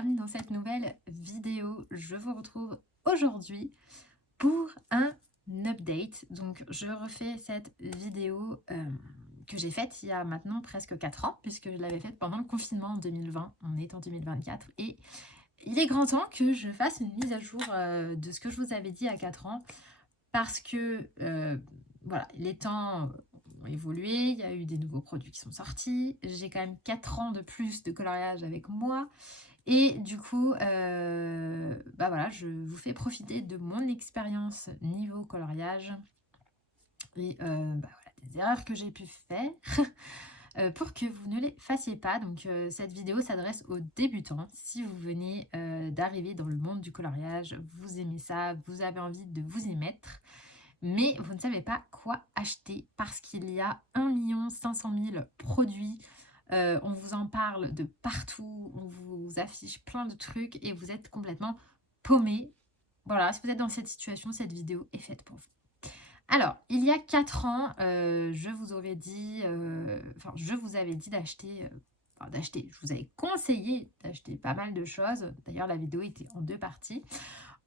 bienvenue dans cette nouvelle vidéo. Je vous retrouve aujourd'hui pour un update. Donc je refais cette vidéo que j'ai faite il y a maintenant presque 4 ans, puisque je l'avais faite pendant le confinement en 2020, on est en 2024. Et il est grand temps que je fasse une mise à jour de ce que je vous avais dit il y a 4 ans, parce que voilà, les temps ont évolué, il y a eu des nouveaux produits qui sont sortis, j'ai quand même 4 ans de plus de coloriage avec moi, et du coup, bah voilà, je vous fais profiter de mon expérience niveau coloriage et bah voilà, des erreurs que j'ai pu faire pour que vous ne les fassiez pas. Donc cette vidéo s'adresse aux débutants. Si vous venez d'arriver dans le monde du coloriage, vous aimez ça, vous avez envie de vous y mettre, mais vous ne savez pas quoi acheter parce qu'il y a 1 500 000 produits. On vous en parle de partout, on vous affiche plein de trucs et vous êtes complètement paumé. Voilà, si vous êtes dans cette situation, cette vidéo est faite pour vous. Alors, il y a 4 ans, je vous aurais dit, je vous avais dit d'acheter, je vous avais conseillé d'acheter pas mal de choses. D'ailleurs, la vidéo était en 2 parties.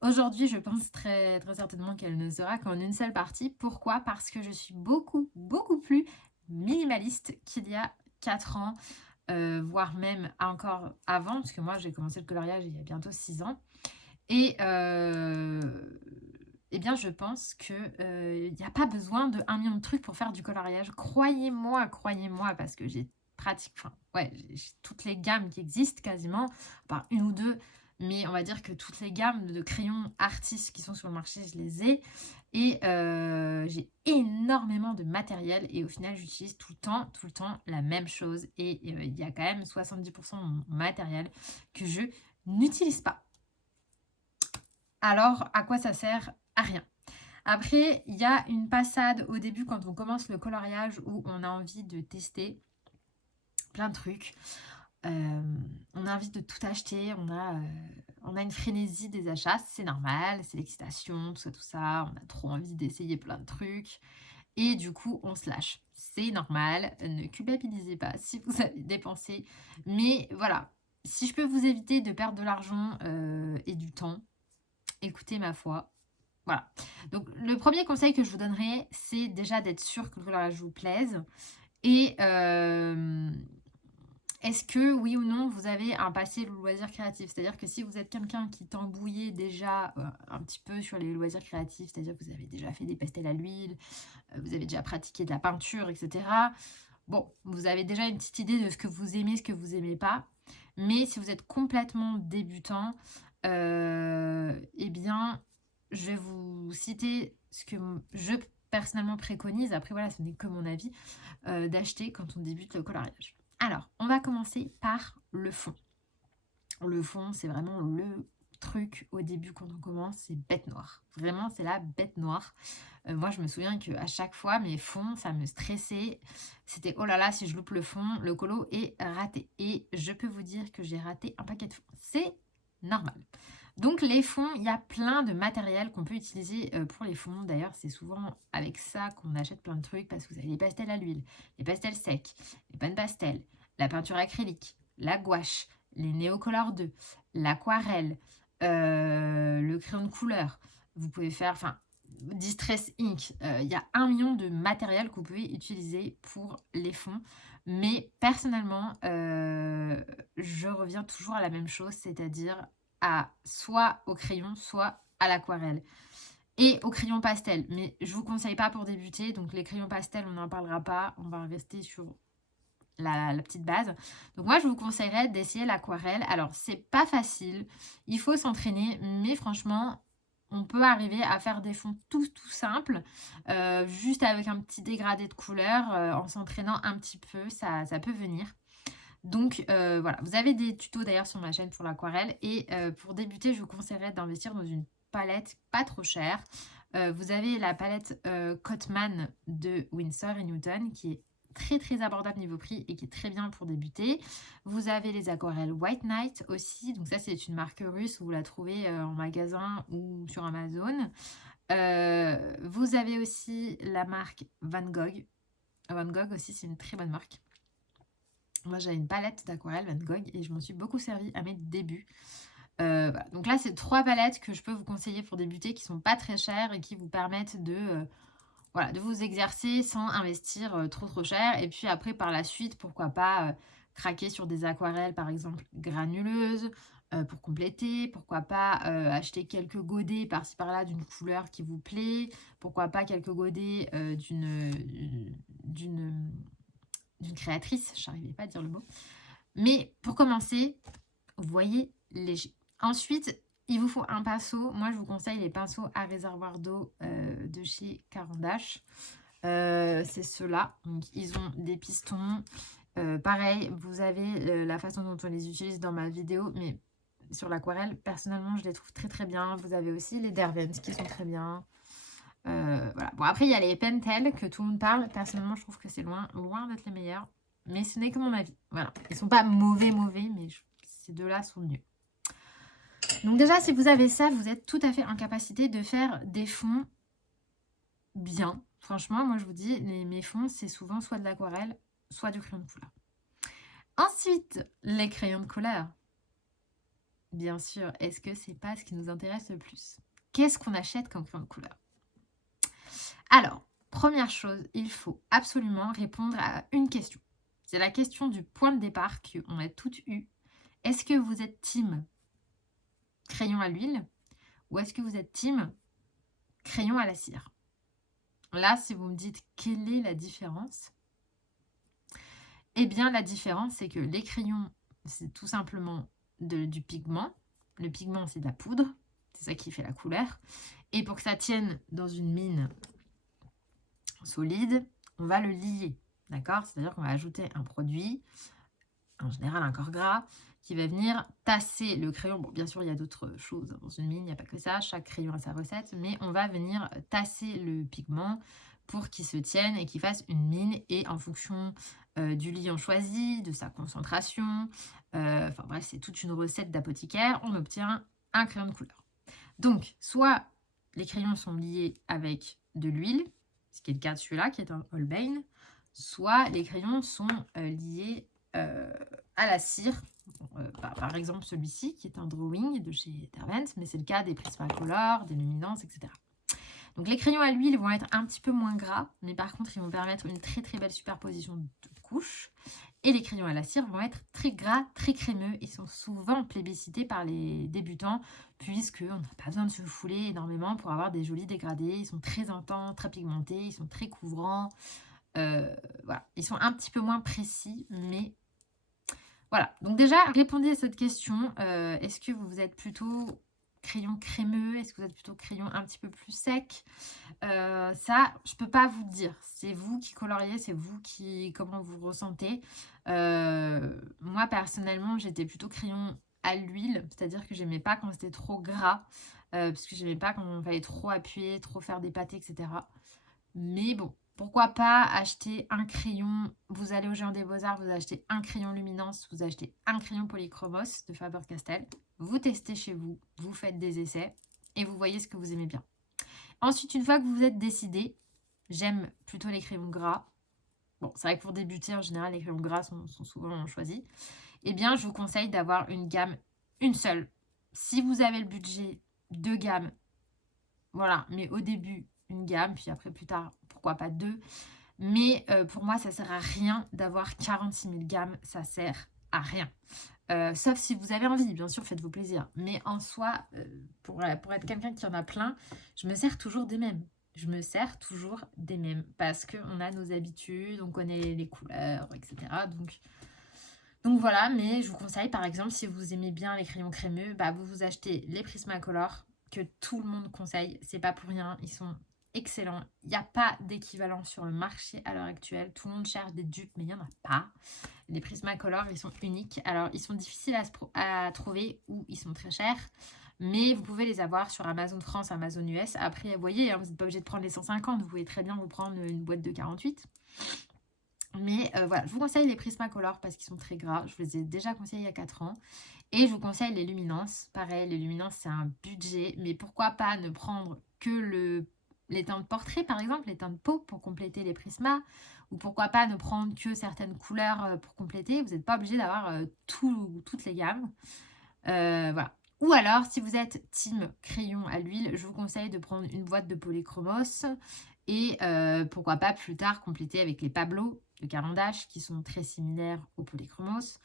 Aujourd'hui, je pense très, très certainement qu'elle ne sera qu'en une seule partie. Pourquoi? Parce que je suis beaucoup, beaucoup plus minimaliste qu'il y a 4 ans, voire même encore avant, parce que moi, j'ai commencé le coloriage il y a bientôt 6 ans. Et eh bien, je pense qu'il n'y a pas besoin de 1 million de trucs pour faire du coloriage. Croyez-moi, croyez-moi, parce que j'ai j'ai toutes les gammes qui existent quasiment, à part une ou deux, mais on va dire que toutes les gammes de crayons artistes qui sont sur le marché, je les ai. Et j'ai énormément de matériel et au final, j'utilise tout le temps la même chose. Et il y a quand même 70% de mon matériel que je n'utilise pas. Alors, à quoi ça sert? À rien. Après, il y a une passade au début quand on commence le coloriage où on a envie de tester plein de trucs. On a envie de tout acheter, on a une frénésie des achats, c'est normal, c'est l'excitation, tout ça, on a trop envie d'essayer plein de trucs. Et du coup, on se lâche. C'est normal, ne culpabilisez pas si vous avez dépensé. Mais voilà, si je peux vous éviter de perdre de l'argent et du temps, écoutez ma foi. Voilà. Donc, le premier conseil que je vous donnerais, c'est déjà d'être sûr que le coloriage vous plaise. Et est-ce que, oui ou non, vous avez un passé loisir créatif? C'est-à-dire que si vous êtes quelqu'un qui tambouillait déjà un petit peu sur les loisirs créatifs, c'est-à-dire que vous avez déjà fait des pastels à l'huile, vous avez déjà pratiqué de la peinture, etc. Bon, vous avez déjà une petite idée de ce que vous aimez, ce que vous aimez pas. Mais si vous êtes complètement débutant, eh bien, je vais vous citer ce que je personnellement préconise. Après, voilà, ce n'est que mon avis, d'acheter quand on débute le coloriage. Alors, on va commencer par le fond. Le fond, c'est vraiment le truc au début quand on commence, c'est bête noire. Vraiment, c'est la bête noire. Moi, je me souviens qu'à chaque fois, mes fonds, ça me stressait. C'était, oh là là, si je loupe le fond, le colo est raté. Et je peux vous dire que j'ai raté un paquet de fonds. C'est normal. Donc les fonds, il y a plein de matériel qu'on peut utiliser pour les fonds. D'ailleurs, c'est souvent avec ça qu'on achète plein de trucs parce que vous avez les pastels à l'huile, les pastels secs, les pâtes pastel, la peinture acrylique, la gouache, les Neocolor 2, l'aquarelle, le crayon de couleur. Vous pouvez faire, Distress Ink. Il y a 1 million de matériel que vous pouvez utiliser pour les fonds. Mais personnellement, je reviens toujours à la même chose, c'est-à-dire soit au crayon, soit à l'aquarelle. Et au crayon pastel. Mais je vous conseille pas pour débuter. Donc les crayons pastels, on n'en parlera pas. On va rester sur la petite base. Donc moi, je vous conseillerais d'essayer l'aquarelle. Alors, c'est pas facile. Il faut s'entraîner. Mais franchement, on peut arriver à faire des fonds tout simples. Juste avec un petit dégradé de couleur. En s'entraînant un petit peu, ça peut venir. Donc voilà, vous avez des tutos d'ailleurs sur ma chaîne pour l'aquarelle. Et pour débuter, je vous conseillerais d'investir dans une palette pas trop chère. Vous avez la palette Cotman de Winsor & Newton qui est très très abordable niveau prix et qui est très bien pour débuter. Vous avez les aquarelles White Knight aussi. Donc ça, c'est une marque russe. Vous la trouvez en magasin ou sur Amazon. Vous avez aussi la marque Van Gogh. Van Gogh aussi, c'est une très bonne marque. Moi, j'avais une palette d'aquarelle Van Gogh et je m'en suis beaucoup servie à mes débuts. Voilà. Donc là, c'est 3 palettes que je peux vous conseiller pour débuter, qui sont pas très chères et qui vous permettent de, voilà, de vous exercer sans investir, trop cher. Et puis après, par la suite, pourquoi pas, craquer sur des aquarelles, par exemple, granuleuses, pour compléter. Pourquoi pas, acheter quelques godets par-ci par-là d'une couleur qui vous plaît. Pourquoi pas quelques godets, d'une, d'une créatrice, je n'arrivais pas à dire le mot. Mais pour commencer, vous voyez, léger. Ensuite, il vous faut un pinceau. Moi, je vous conseille les pinceaux à réservoir d'eau de chez Caran d'Ache. C'est ceux-là. Donc, ils ont des pistons. Pareil, vous avez la façon dont on les utilise dans ma vidéo, mais sur l'aquarelle, personnellement, je les trouve très très bien. Vous avez aussi les Derwents qui sont très bien. Voilà. Bon, après, il y a les Pentel que tout le monde parle. Personnellement, je trouve que c'est loin, loin d'être les meilleurs. Mais ce n'est que mon avis. Voilà. Ils sont pas mauvais, mais ces deux-là sont mieux. Donc déjà, si vous avez ça, vous êtes tout à fait en capacité de faire des fonds bien. Franchement, moi, je vous dis, mes fonds, c'est souvent soit de l'aquarelle, soit du crayon de couleur. Ensuite, les crayons de couleur. Bien sûr, est-ce que c'est pas ce qui nous intéresse le plus? Qu'est-ce qu'on achète comme crayon de couleur? Alors, première chose, il faut absolument répondre à une question. C'est la question du point de départ qu'on a toutes eu. Est-ce que vous êtes team crayon à l'huile ou est-ce que vous êtes team crayon à la cire? Là, si vous me dites quelle est la différence, eh bien, la différence, c'est que les crayons, c'est tout simplement du pigment. Le pigment, c'est de la poudre. C'est ça qui fait la couleur. Et pour que ça tienne dans une mine solide, on va le lier. D'accord? C'est-à-dire qu'on va ajouter un produit, en général un corps gras, qui va venir tasser le crayon. Bon, bien sûr, il y a d'autres choses dans une mine, il n'y a pas que ça. Chaque crayon a sa recette. Mais on va venir tasser le pigment pour qu'il se tienne et qu'il fasse une mine. Et en fonction du liant choisi, de sa concentration, enfin bref, c'est toute une recette d'apothicaire, on obtient un crayon de couleur. Donc, soit les crayons sont liés avec de l'huile, ce qui est le cas de celui-là, qui est un Holbein, soit les crayons sont liés à la cire. Par exemple, celui-ci, qui est un Drawing de chez Derwent, mais c'est le cas des Prismacolor, des Luminance, etc. Donc, les crayons à l'huile vont être un petit peu moins gras, mais par contre, ils vont permettre une très très belle superposition de couches. Et les crayons à la cire vont être très gras, très crémeux. Ils sont souvent plébiscités par les débutants, puisqu'on n'a pas besoin de se fouler énormément pour avoir des jolis dégradés. Ils sont très intenses, très pigmentés, ils sont très couvrants. Voilà. Ils sont un petit peu moins précis, mais voilà. Donc déjà, répondez à cette question. Est-ce que vous êtes plutôt crayon crémeux? Est-ce que vous êtes plutôt crayon un petit peu plus sec? Ça, je peux pas vous dire. C'est vous qui coloriez, c'est vous comment vous ressentez. Moi, personnellement, j'étais plutôt crayon à l'huile, c'est-à-dire que j'aimais pas quand c'était trop gras, parce que j'aimais pas quand on fallait trop appuyer, trop faire des pâtés, etc. Mais bon, pourquoi pas acheter un crayon, vous allez au Géant des Beaux-Arts, vous achetez un crayon Luminance, vous achetez un crayon Polychromos de Faber-Castell, vous testez chez vous, vous faites des essais et vous voyez ce que vous aimez bien. Ensuite, une fois que vous vous êtes décidé, j'aime plutôt les crayons gras. Bon, c'est vrai que pour débuter, en général, les crayons gras sont souvent choisis. Eh bien, je vous conseille d'avoir une gamme, une seule. Si vous avez le budget, 2 gammes, voilà. Mais au début, une gamme, puis après, plus tard, pourquoi pas 2. Mais pour moi, ça ne sert à rien d'avoir 46 000 gammes. Ça sert à rien. Sauf si vous avez envie, bien sûr, faites-vous plaisir. Mais en soi, pour être quelqu'un qui en a plein, je me sers toujours des mêmes. Je me sers toujours des mêmes parce qu'on a nos habitudes, on connaît les couleurs, etc. Donc voilà, mais je vous conseille, par exemple, si vous aimez bien les crayons crémeux, bah, vous achetez les Prismacolor que tout le monde conseille. C'est pas pour rien, ils sont excellents. Il n'y a pas d'équivalent sur le marché à l'heure actuelle. Tout le monde cherche des dupes, mais il n'y en a pas. Les Prismacolor, ils sont uniques. Alors, ils sont difficiles à trouver ou ils sont très chers. Mais vous pouvez les avoir sur Amazon France, Amazon US. Après, vous voyez, hein, vous n'êtes pas obligé de prendre les 150. Vous pouvez très bien vous prendre une boîte de 48. Mais voilà, je vous conseille les Prismacolor parce qu'ils sont très gras. Je vous les ai déjà conseillés il y a 4 ans. Et je vous conseille les Luminance. Pareil, les Luminance, c'est un budget. Mais pourquoi pas ne prendre que les teintes portrait, par exemple, les teintes peau pour compléter les prismas, ou pourquoi pas ne prendre que certaines couleurs pour compléter. Vous n'êtes pas obligé d'avoir toutes les gammes. Voilà. Ou alors, si vous êtes team crayon à l'huile, je vous conseille de prendre une boîte de Polychromos et pourquoi pas plus tard compléter avec les Pablo de Cavendish qui sont très similaires aux Polychromos.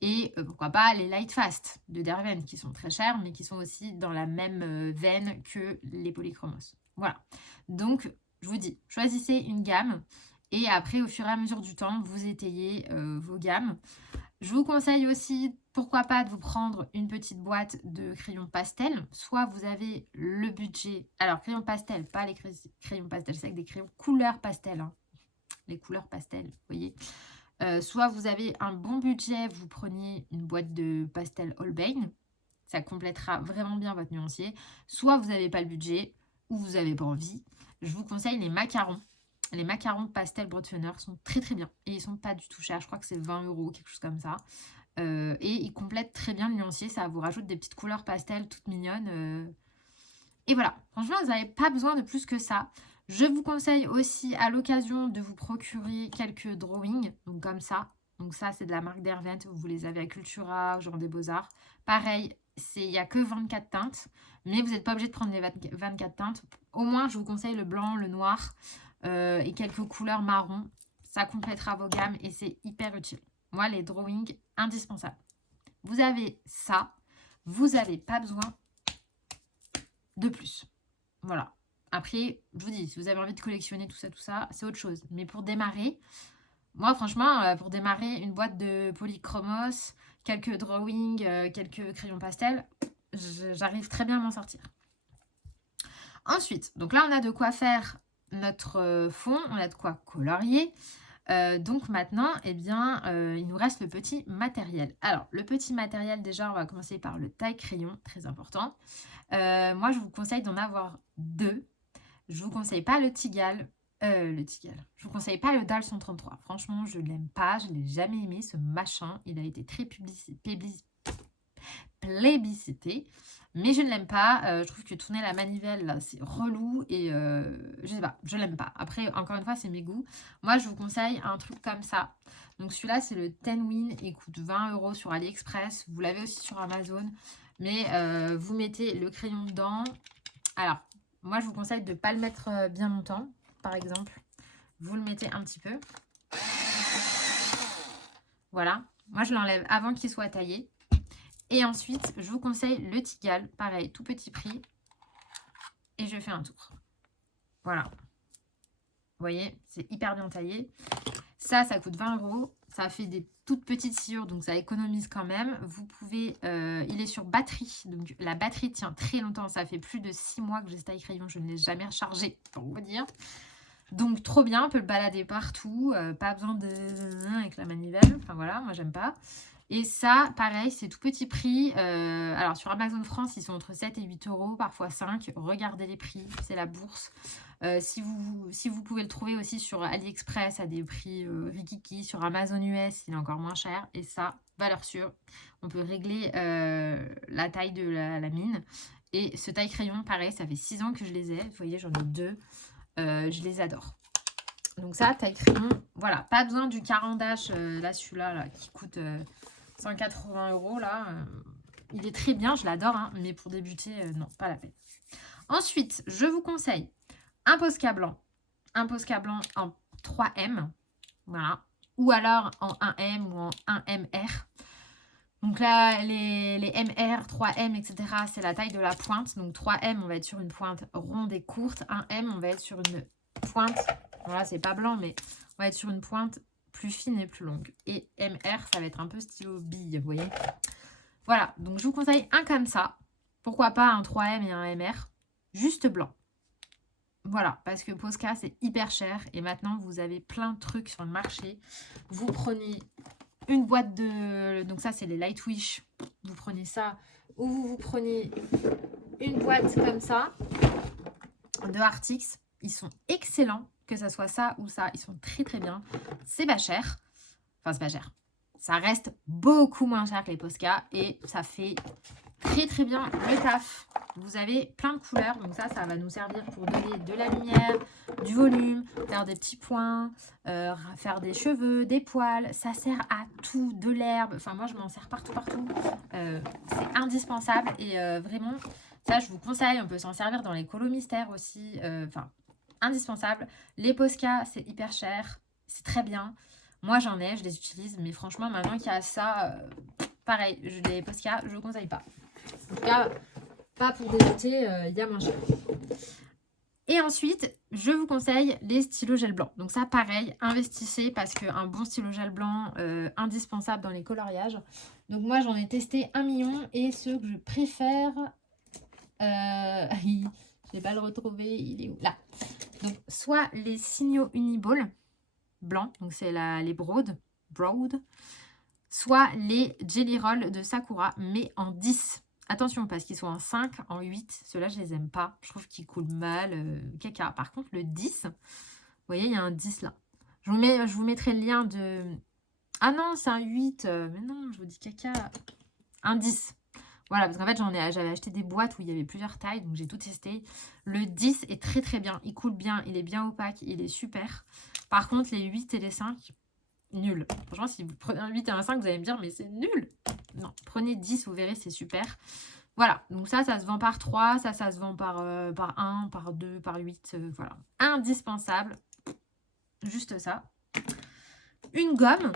Et pourquoi pas les Light Fast de Derwent qui sont très chers mais qui sont aussi dans la même veine que les Polychromos. Voilà. Donc, je vous dis, choisissez une gamme et après, au fur et à mesure du temps, vous étayez vos gammes. Je vous conseille aussi, pourquoi pas, de vous prendre une petite boîte de crayons pastel. Soit vous avez le budget... Alors, crayons pastel, pas les crayons pastel, c'est avec des crayons couleur pastel. Hein. Les couleurs pastel, vous voyez. Soit vous avez un bon budget, vous prenez une boîte de pastel Holbein. Ça complétera vraiment bien votre nuancier. Soit vous n'avez pas le budget ou vous n'avez pas envie. Je vous conseille les macarons. Les macarons pastel Broadfenner sont très très bien. Et ils sont pas du tout chers. Je crois que c'est 20 €, quelque chose comme ça. Et ils complètent très bien le nuancier. Ça vous rajoute des petites couleurs pastel toutes mignonnes. Et voilà. Franchement, vous n'avez pas besoin de plus que ça. Je vous conseille aussi à l'occasion de vous procurer quelques drawings. Donc comme ça. Donc ça, c'est de la marque Derwent. Vous les avez à Cultura, genre des Beaux-Arts. Pareil, il n'y a que 24 teintes. Mais vous n'êtes pas obligé de prendre les 24 teintes. Au moins, je vous conseille le blanc, le noir. Et quelques couleurs marron, ça complétera vos gammes et c'est hyper utile. Moi, les drawings, indispensables. Vous avez ça, vous n'avez pas besoin de plus. Voilà. Après, je vous dis, si vous avez envie de collectionner tout ça, c'est autre chose. Mais pour démarrer, moi, franchement, pour démarrer, une boîte de Polychromos, quelques drawings, quelques crayons pastel, j'arrive très bien à m'en sortir. Ensuite, donc là, on a de quoi faire notre fond, on a de quoi colorier. Donc maintenant, eh bien, il nous reste le petit matériel. Alors, le petit matériel, déjà, on va commencer par le taille-crayon, très important. Moi, je vous conseille d'en avoir 2. Je vous conseille pas le Tigal. Je vous conseille pas le DAL 133. Franchement, je l'aime pas, je l'ai jamais aimé, ce machin. Il a été très plébiscité. Mais je ne l'aime pas. Je trouve que tourner la manivelle, là, c'est relou. Et je sais pas, je l'aime pas. Après, encore une fois, c'est mes goûts. Moi, je vous conseille un truc comme ça. Donc, celui-là, c'est le Tenwin. Il coûte 20 € sur AliExpress. Vous l'avez aussi sur Amazon. Mais vous mettez le crayon dedans. Alors, moi, je vous conseille de ne pas le mettre bien longtemps. Par exemple, vous le mettez un petit peu. Voilà. Moi, je l'enlève avant qu'il soit taillé. Et ensuite, je vous conseille le Tigal, pareil, tout petit prix. Et je fais un tour. Voilà. Vous voyez, c'est hyper bien taillé. Ça coûte 20 €. Ça fait des toutes petites sciures, donc ça économise quand même. Vous pouvez... il est sur batterie. Donc la batterie tient très longtemps. Ça fait plus de 6 mois que j'ai ce taille-crayon. Je ne l'ai jamais rechargé, pour vous dire. Donc trop bien, on peut le balader partout. Pas besoin de... avec la manivelle. Enfin voilà, moi j'aime pas. Et ça, pareil, c'est tout petit prix. Alors, sur Amazon France, ils sont entre 7 et 8 €, parfois 5. Regardez les prix, c'est la bourse. Si vous pouvez le trouver aussi sur AliExpress à des prix rikiki, sur Amazon US, il est encore moins cher. Et ça, valeur sûre, on peut régler la taille de la mine. Et ce taille-crayon, pareil, ça fait 6 ans que je les ai. Vous voyez, j'en ai 2. Je les adore. Donc ça, taille-crayon, voilà. Pas besoin du Cavendish, là, celui-là, là, qui coûte... 180 € là, il est très bien, je l'adore, hein, mais pour débuter, non, pas la peine. Ensuite, je vous conseille un Posca blanc en 3M, voilà, ou alors en 1M ou en 1MR. Donc là, les MR, 3M, etc., c'est la taille de la pointe. Donc 3M, on va être sur une pointe ronde et courte. 1M, on va être sur une pointe, voilà, c'est pas blanc, mais on va être sur une pointe plus fine et plus longue. Et MR, ça va être un peu stylo bille, vous voyez. Voilà, donc je vous conseille un comme ça. Pourquoi pas un 3M et un MR, juste blanc. Voilà, parce que Posca, c'est hyper cher. Et maintenant, vous avez plein de trucs sur le marché. Vous prenez une boîte de... Donc ça, c'est les Lightwish. Vous prenez ça. Ou vous prenez une boîte comme ça de Artix. Ils sont excellents. Que ça soit ça ou ça, ils sont très très bien. C'est pas cher. Enfin, c'est pas cher. Ça reste beaucoup moins cher que les Posca et ça fait très très bien le taf. Vous avez plein de couleurs, donc ça va nous servir pour donner de la lumière, du volume, faire des petits points, faire des cheveux, des poils. Ça sert à tout, de l'herbe. Enfin, moi, je m'en sers partout, partout. C'est indispensable et vraiment, ça, je vous conseille. On peut s'en servir dans les colos mystères aussi. Enfin, indispensable. Les Posca, c'est hyper cher. C'est très bien. Moi, j'en ai, je les utilise. Mais franchement, maintenant qu'il y a ça, pareil, les Posca, je ne conseille pas. En tout cas, pas pour débuter, il y a moins cher. Et ensuite, je vous conseille les stylos gel blanc. Donc ça, pareil, investissez parce qu'un bon stylo gel blanc, indispensable dans les coloriages. Donc moi, j'en ai testé 1 million et ceux que je préfère, je ne vais pas le retrouver, il est où? Là. Donc soit les signaux Uniball blancs, donc c'est les Broad, soit les Jelly Roll de Sakura, mais en 10. Attention, parce qu'ils sont en 5, en 8. Ceux-là, je les aime pas. Je trouve qu'ils coulent mal. Caca. Par contre, le 10, vous voyez, il y a un 10 là. Je vous mettrai le lien de... Ah non, c'est un 8. Mais non, je vous dis caca. Un 10. Voilà, parce qu'en fait, j'avais acheté des boîtes où il y avait plusieurs tailles, donc j'ai tout testé. Le 10 est très très bien. Il coule bien, il est bien opaque, il est super. Par contre, les 8 et les 5... nul. Franchement, si vous prenez un 8 et un 5, vous allez me dire, mais c'est nul. Non, prenez 10, vous verrez, c'est super. Voilà, donc ça se vend par 3, ça se vend par 1, par 2, par 8, voilà. Indispensable. Juste ça. Une gomme.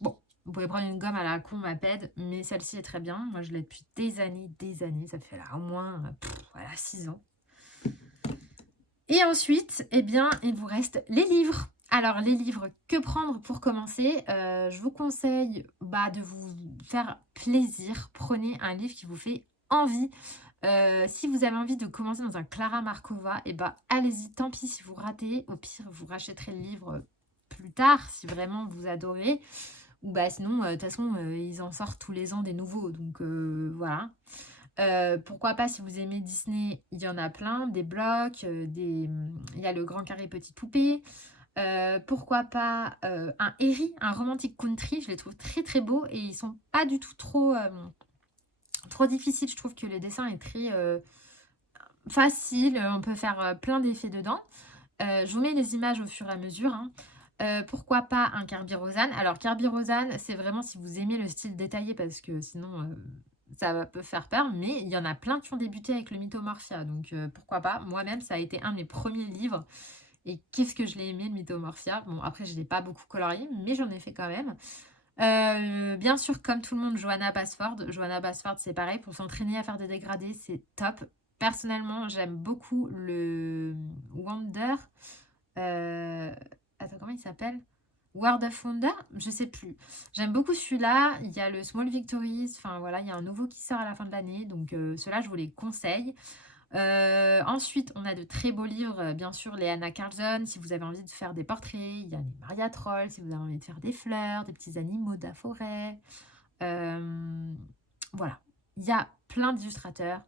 Bon, vous pouvez prendre une gomme à la con, ma pède, mais celle-ci est très bien. Moi, je l'ai depuis des années. Ça fait là au moins 6 ans. Et ensuite, eh bien, il vous reste les livres. Alors, les livres, que prendre pour commencer? Je vous conseille de vous faire plaisir. Prenez un livre qui vous fait envie. Si vous avez envie de commencer dans un Clara Markova, allez-y, tant pis si vous ratez. Au pire, vous rachèterez le livre plus tard, si vraiment vous adorez. Ou sinon, de toute façon, ils en sortent tous les ans des nouveaux. Donc, voilà. Pourquoi pas, si vous aimez Disney, il y en a plein, des blocs, il y a le Grand Carré Petite Poupée. Pourquoi pas un Herry, un romantic country, je les trouve très très beaux et ils sont pas du tout trop difficiles. Je trouve que le dessin est très facile, on peut faire plein d'effets dedans. Je vous mets les images au fur et à mesure, hein. Pourquoi pas un Kerby Rosanne? Alors Kerby Rosanne, c'est vraiment si vous aimez le style détaillé, parce que sinon ça peut faire peur, mais il y en a plein qui ont débuté avec le Mythomorphia, donc pourquoi pas. Moi-même, ça a été un de mes premiers livres, et qu'est-ce que je l'ai aimé, le Mythomorphia. Bon, après, je ne l'ai pas beaucoup colorié, mais j'en ai fait quand même. Bien sûr, comme tout le monde, Johanna Basford. Johanna Basford, c'est pareil, pour s'entraîner à faire des dégradés, c'est top. Personnellement, j'aime beaucoup le Wonder. Attends, comment il s'appelle? World of Wonder? Je sais plus. J'aime beaucoup celui-là. Il y a le Small Victories. Enfin, voilà, il y a un nouveau qui sort à la fin de l'année. Donc, ceux-là, je vous les conseille. Ensuite, on a de très beaux livres. Bien sûr, les Anna Carlson. Si vous avez envie de faire des portraits. Il y a les Maria Troll. Si vous avez envie de faire des fleurs, des petits animaux de la forêt. Voilà. Il y a plein d'illustrateurs.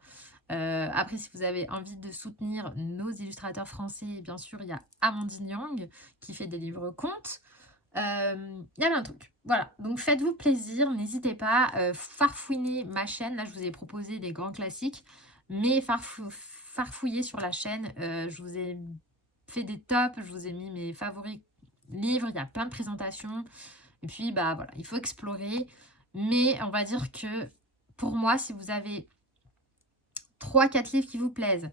Après, si vous avez envie de soutenir nos illustrateurs français, bien sûr, il y a Amandine Yang qui fait des livres contes. Il y a plein de trucs. Voilà, donc faites-vous plaisir, n'hésitez pas. Farfouiner ma chaîne. Là, je vous ai proposé des grands classiques, mais farfouiller sur la chaîne. Je vous ai fait des tops, je vous ai mis mes favoris livres. Il y a plein de présentations. Et puis, voilà, il faut explorer. Mais on va dire que pour moi, si vous avez 3-4 livres qui vous plaisent,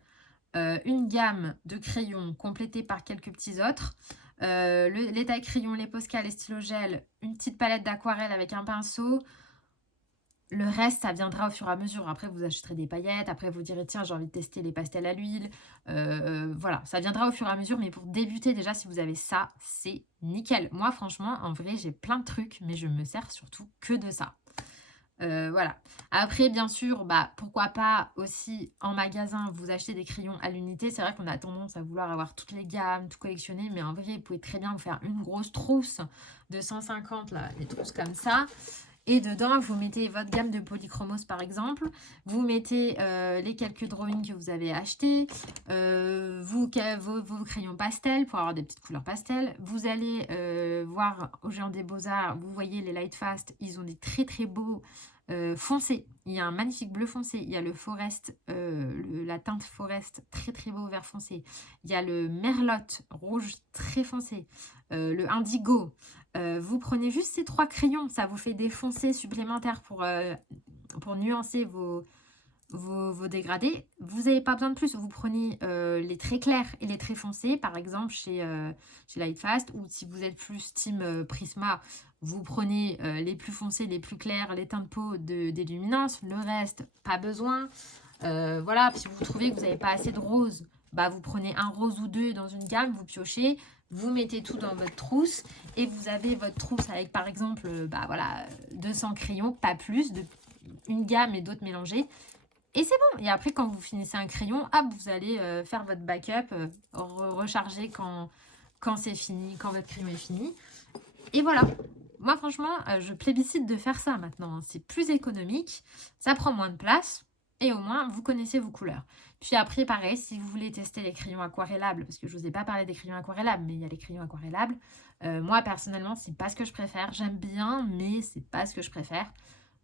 une gamme de crayons complétée par quelques petits autres, les tailles crayons, les Posca, les stylos gel, une petite palette d'aquarelle avec un pinceau. Le reste, ça viendra au fur et à mesure. Après, vous achèterez des paillettes. Après, vous direz, tiens, j'ai envie de tester les pastels à l'huile. Voilà, ça viendra au fur et à mesure. Mais pour débuter, déjà, si vous avez ça, c'est nickel. Moi, franchement, en vrai, j'ai plein de trucs, mais je me sers surtout que de ça. Voilà. Après, bien sûr, pourquoi pas aussi en magasin, vous achetez des crayons à l'unité. C'est vrai qu'on a tendance à vouloir avoir toutes les gammes, tout collectionner, mais en vrai, vous pouvez très bien vous faire une grosse trousse de 150, là, des trousses comme ça. Et dedans, vous mettez votre gamme de polychromos, par exemple. Vous mettez les quelques drawings que vous avez achetés, vos crayons pastel pour avoir des petites couleurs pastel. Vous allez voir au Géant des Beaux-Arts, vous voyez les Light Fast, ils ont des très très beaux foncé. Il y a un magnifique bleu foncé. Il y a le forest, la teinte forest, très très beau vert foncé. Il y a le merlotte rouge très foncé. Le indigo. Vous prenez juste ces 3 crayons. Ça vous fait des foncés supplémentaires pour nuancer vos dégradés. Vous n'avez pas besoin de plus. Vous prenez les traits clairs et les traits foncés, par exemple chez Lightfast, ou si vous êtes plus team Prisma, vous prenez les plus foncés, les plus clairs, les teintes de peau des luminances. Le reste, pas besoin. Voilà, si vous trouvez que vous n'avez pas assez de rose, bah vous prenez un rose ou 2 dans une gamme, vous piochez, vous mettez tout dans votre trousse et vous avez votre trousse avec par exemple bah voilà, 200 crayons, pas plus, une gamme et d'autres mélangés. Et c'est bon. Et après, quand vous finissez un crayon, hop, vous allez faire votre backup, recharger quand c'est fini, quand votre crayon est fini. Et voilà. Moi, franchement, je plébiscite de faire ça maintenant, hein. C'est plus économique, ça prend moins de place et au moins, vous connaissez vos couleurs. Puis après, pareil, si vous voulez tester les crayons aquarellables, parce que je ne vous ai pas parlé des crayons aquarellables, mais il y a les crayons aquarellables. Moi, personnellement, c'est pas ce que je préfère. J'aime bien, mais c'est pas ce que je préfère.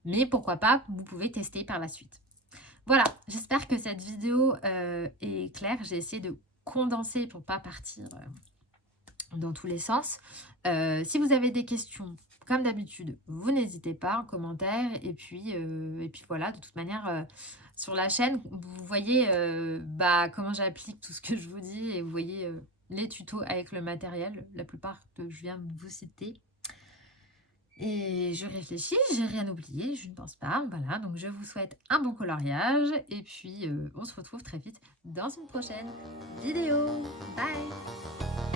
Mais pourquoi pas, vous pouvez tester par la suite. Voilà, j'espère que cette vidéo est claire. J'ai essayé de condenser pour ne pas partir dans tous les sens. Si vous avez des questions, comme d'habitude, vous n'hésitez pas en commentaire. Et puis voilà, de toute manière, sur la chaîne, vous voyez comment j'applique tout ce que je vous dis. Et vous voyez les tutos avec le matériel, la plupart que je viens de vous citer. Et je réfléchis, j'ai rien oublié, je ne pense pas. Voilà, donc je vous souhaite un bon coloriage. Et puis, on se retrouve très vite dans une prochaine vidéo. Bye!